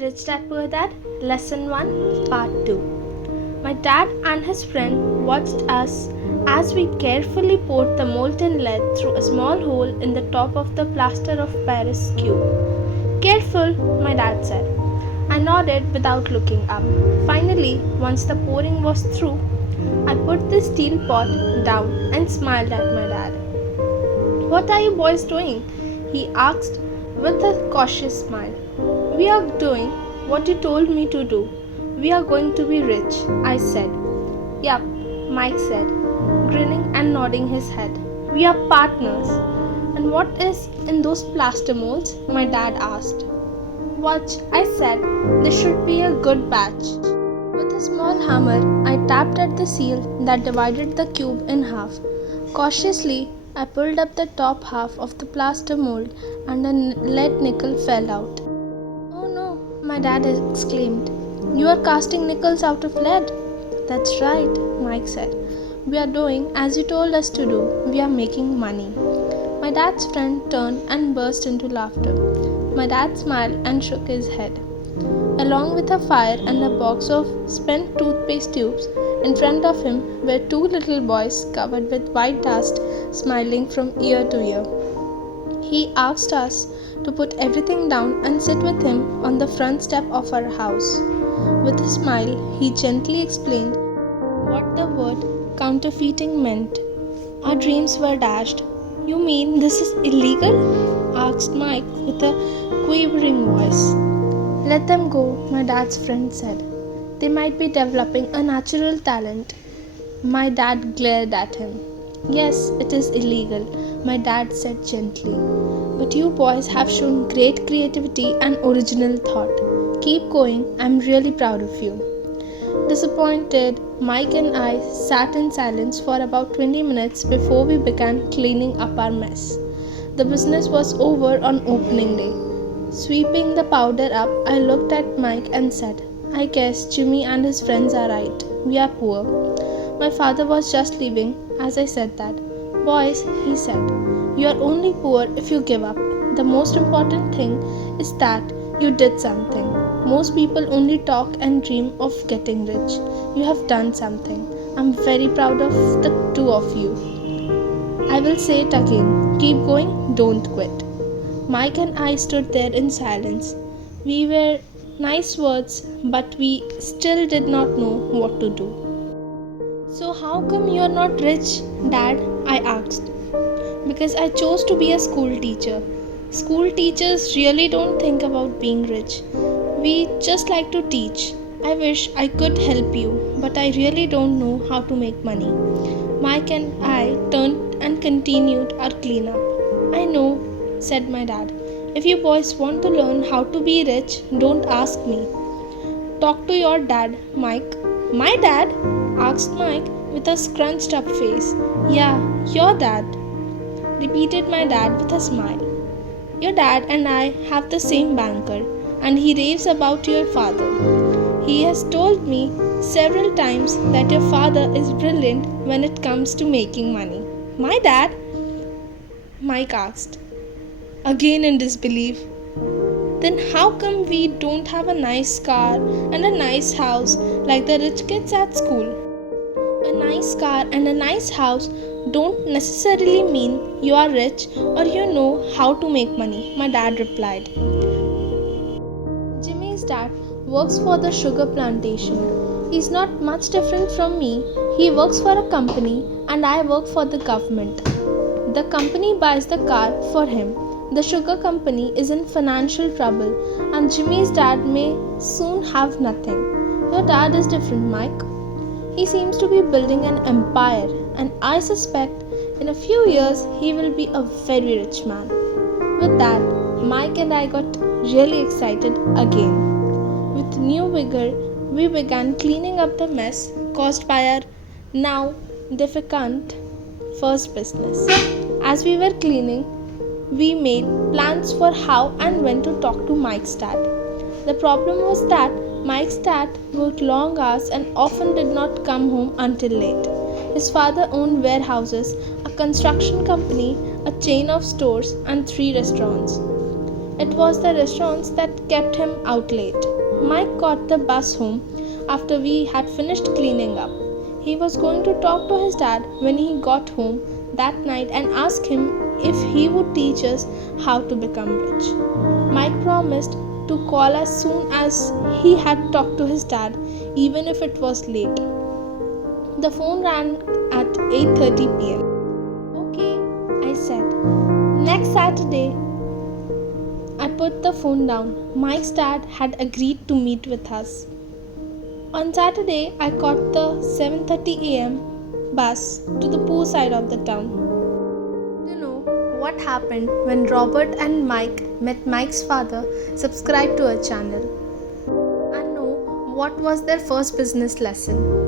Rich Dad Poor Dad, Lesson-1, Part-2. My dad and his friend watched us as we carefully poured the molten lead through a small hole in the top of the plaster of Paris cube. Careful, my dad said. I nodded without looking up. Finally, once the pouring was through, I put the steel pot down and smiled at my dad. "What are you boys doing?" he asked with a cautious smile. "We are doing what you told me to do. We are going to be rich," I said. "Yup," Mike said, grinning and nodding his head. "We are partners." "And what is in those plaster molds?" my dad asked. "Watch," I said. "This should be a good batch." With a small hammer, I tapped at the seal that divided the cube in half. Cautiously, I pulled up the top half of the plaster mold and a lead nickel fell out. "Oh no," my dad exclaimed. "You are casting nickels out of lead." "That's right," Mike said. "We are doing as you told us to do. We are making money." My dad's friend turned and burst into laughter. My dad smiled and shook his head. Along with a fire and a box of spent toothpaste tubes, in front of him were two little boys covered with white dust, smiling from ear to ear. He asked us to put everything down and sit with him on the front step of our house. With a smile, he gently explained what the word counterfeiting meant. Our dreams were dashed. "You mean this is illegal?" asked Mike with a quavering voice. "Let them go," my dad's friend said. "They might be developing a natural talent." My dad glared at him. "Yes, it is illegal," my dad said gently. "But you boys have shown great creativity and original thought. Keep going, I'm really proud of you." Disappointed, Mike and I sat in silence for about 20 minutes before we began cleaning up our mess. The business was over on opening day. Sweeping the powder up, I looked at Mike and said, "I guess Jimmy and his friends are right. We are poor." My father was just leaving as I said that. "Boys," he said, "you are only poor if you give up. The most important thing is that you did something. Most people only talk and dream of getting rich. You have done something. I'm very proud of the two of you." I will say it again. Keep going, don't quit. Mike and I stood there in silence. We were nice words, but we still did not know what to do. "So how come you're not rich, Dad?" I asked. "Because I chose to be a school teacher. School teachers really don't think about being rich. We just like to teach. I wish I could help you, but I really don't know how to make money." Mike and I turned and continued our cleanup. "I know," said my dad. "If you boys want to learn how to be rich, don't ask me. Talk to your dad, Mike." "My dad?" asked Mike with a scrunched up face. "Yeah, your dad," repeated my dad with a smile. "Your dad and I have the same banker, and he raves about your father. He has told me several times that your father is brilliant when it comes to making money." "My dad?" Mike asked, again in disbelief. "Then how come we don't have a nice car and a nice house like the rich kids at school?" "A nice car and a nice house don't necessarily mean you are rich or you know how to make money," my dad replied. Jimmy's dad works for the sugar plantation. He's not much different from me. He works for a company and I work for the government. The company buys the car for him. The sugar company is in financial trouble and Jimmy's dad may soon have nothing. Your dad is different, Mike. He seems to be building an empire and I suspect in a few years he will be a very rich man. With that, Mike and I got really excited again. With new vigor, we began cleaning up the mess caused by our now defunct first business. As we were cleaning, we made plans for how and when to talk to Mike's dad. The problem was that Mike's dad worked long hours and often did not come home until late. His father owned warehouses, a construction company, a chain of stores, and 3 restaurants. It was the restaurants that kept him out late. Mike caught the bus home after we had finished cleaning up. He was going to talk to his dad when he got home that night and ask him if he would teach us how to become rich. Mike promised to call as soon as he had talked to his dad, even if it was late. The phone rang at 8:30 p.m. "Okay," I said. Next Saturday, I put the phone down. Mike's dad had agreed to meet with us. On Saturday, I caught the 7:30 a.m. bus to the poor side of the town. To know what happened when Robert and Mike met Mike's father, subscribe to our channel and know what was their first business lesson.